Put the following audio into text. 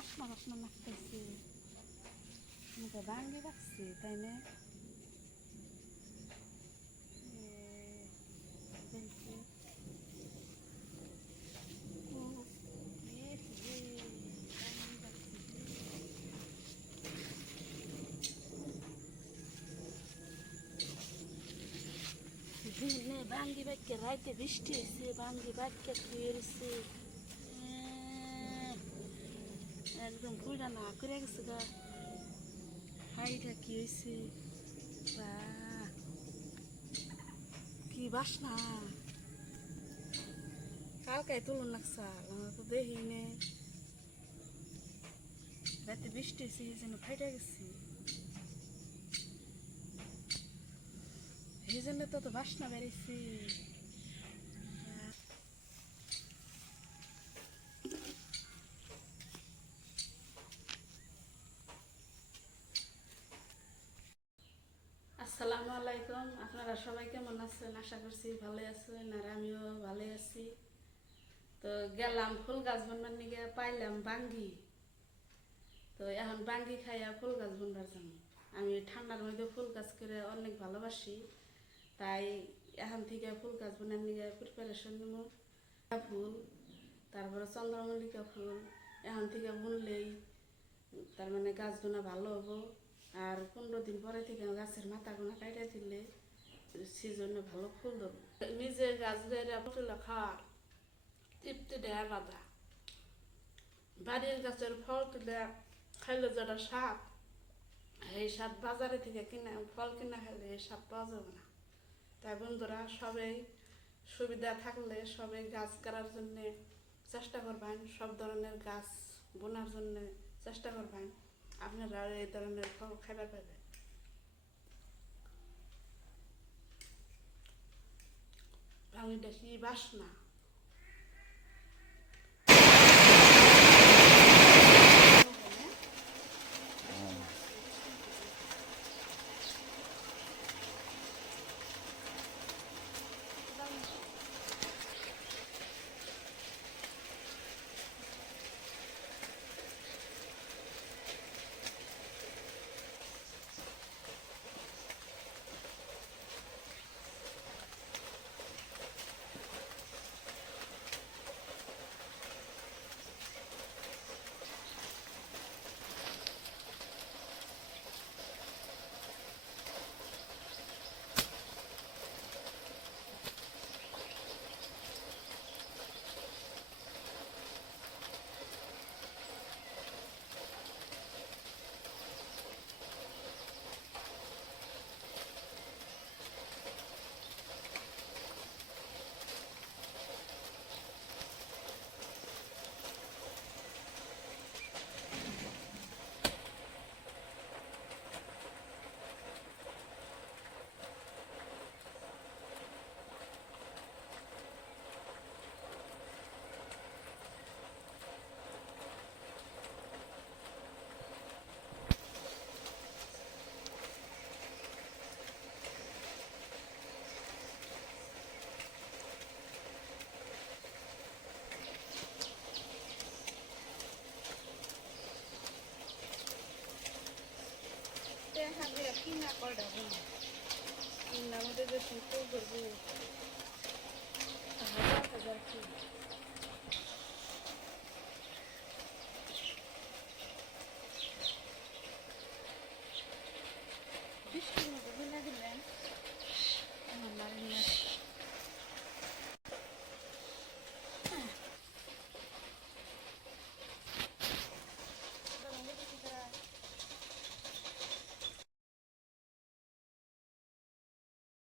Lakshma Lakshma Maktasi. Muda Bangi Vaksi Tene. Zihne bangi bakke rayte dişti se bangi bakke kuyurisi. একদম পুরা না করে গেছে গা। হাইটা কি হয়েছে বাহ, কি বাসনা? কালকে তুলন লাগছে আমার তো দেখি নে। রাতে বৃষ্টি হয়েছে এই জন্য ফাইটা গেছে। এই জন্য তো বাসনা বেড়েছি আসসালামু আলাইকুম। আপনারা সবাই কেমন আছেন? আশা করছি ভালো আছেন আর আমিও ভালো আছি। তো গেলাম ফুল গাছ বনবার নিগে, পাইলাম বাঙ্গি। তো এখন বাঙ্গি খাইয়া ফুল গাছ বনবার যাব আমি ঠান্ডার মধ্যে ফুল গাছ করে অনেক ভালোবাসি। তাই এখন থেকে ফুল গাছ বোনার নিগে প্রিপারেশন নিব ফুল, তারপরে চন্দ্রমল্লিকা ফুল। এখন থেকে বুনলেই তার মানে গাছ বোনা ভালো হব। আর পনেরো দিন পরে থেকে গাছের মাথা গোনা কাটা দিলে সেজন্য ভালো ফুল দেবো। নিজে গাছ বেড়ে খাওয়ার তৃপ্তি দেয় আলাদা। বাড়ির গাছের ফল তুলে খাইলে যেটা স্বাদ, এই স্বাদ বাজারে থেকে কিনা, ফল কিনা খেলে এই স্বাদ পাওয়া যাবে না। তাই বন্ধুরা, সবাই সুবিধা থাকলে সবাই গাছ করার জন্যে চেষ্টা করবেন, সব ধরনের গাছ বোনার জন্যে চেষ্টা করবেন। আপনারা এই ধরনের খাবার পাবেন বাংলাদেশি বাসনা। মধ্যে যে হাজার হাজার ফুল